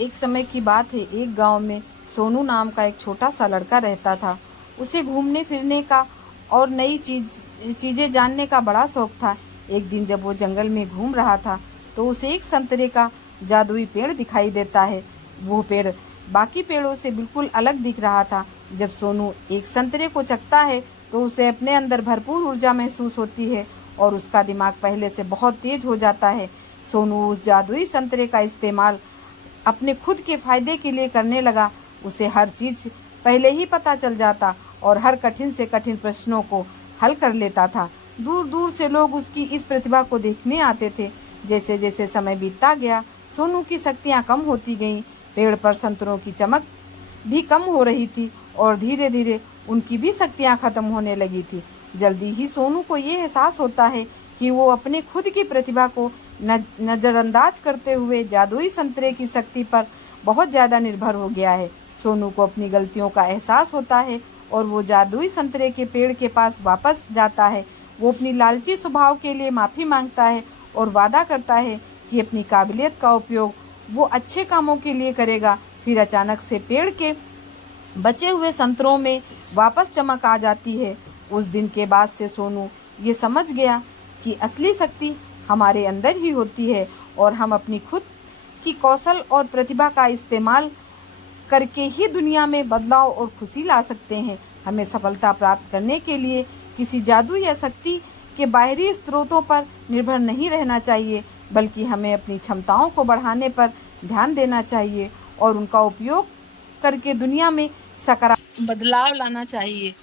एक समय की बात है, एक गांव में सोनू नाम का एक छोटा सा लड़का रहता था। उसे घूमने फिरने का और नई चीज़ें जानने का बड़ा शौक था। एक दिन जब वो जंगल में घूम रहा था तो उसे एक संतरे का जादुई पेड़ दिखाई देता है। वो पेड़ बाकी पेड़ों से बिल्कुल अलग दिख रहा था। जब सोनू एक संतरे को चखता है तो उसे अपने अंदर भरपूर ऊर्जा महसूस होती है और उसका दिमाग पहले से बहुत तेज हो जाता है। सोनू उस जादुई संतरे का इस्तेमाल अपने खुद के फायदे के लिए करने लगा। उसे हर चीज पहले ही पता चल जाता और हर कठिन से कठिन प्रश्नों को हल कर लेता था। दूर दूर से लोग उसकी इस प्रतिभा को देखने आते थे। जैसे जैसे समय बीतता गया, सोनू की शक्तियाँ कम होती गईं। पेड़ पर संतरों की चमक भी कम हो रही थी और धीरे धीरे उनकी भी शक्तियाँ खत्म होने लगी थी। जल्दी ही सोनू को ये एहसास होता है कि वो अपने खुद की प्रतिभा को नज़रअंदाज करते हुए जादुई संतरे की शक्ति पर बहुत ज़्यादा निर्भर हो गया है। सोनू को अपनी गलतियों का एहसास होता है और वो जादुई संतरे के पेड़ के पास वापस जाता है। वो अपनी लालची स्वभाव के लिए माफ़ी मांगता है और वादा करता है कि अपनी काबिलियत का उपयोग वो अच्छे कामों के लिए करेगा। फिर अचानक से पेड़ के बचे हुए संतरों में वापस चमक आ जाती है। उस दिन के बाद से सोनू ये समझ गया कि असली शक्ति हमारे अंदर ही होती है और हम अपनी खुद की कौशल और प्रतिभा का इस्तेमाल करके ही दुनिया में बदलाव और खुशी ला सकते हैं। हमें सफलता प्राप्त करने के लिए किसी जादू या शक्ति के बाहरी स्रोतों पर निर्भर नहीं रहना चाहिए, बल्कि हमें अपनी क्षमताओं को बढ़ाने पर ध्यान देना चाहिए और उनका उपयोग करके दुनिया में सकारात्मक बदलाव लाना चाहिए।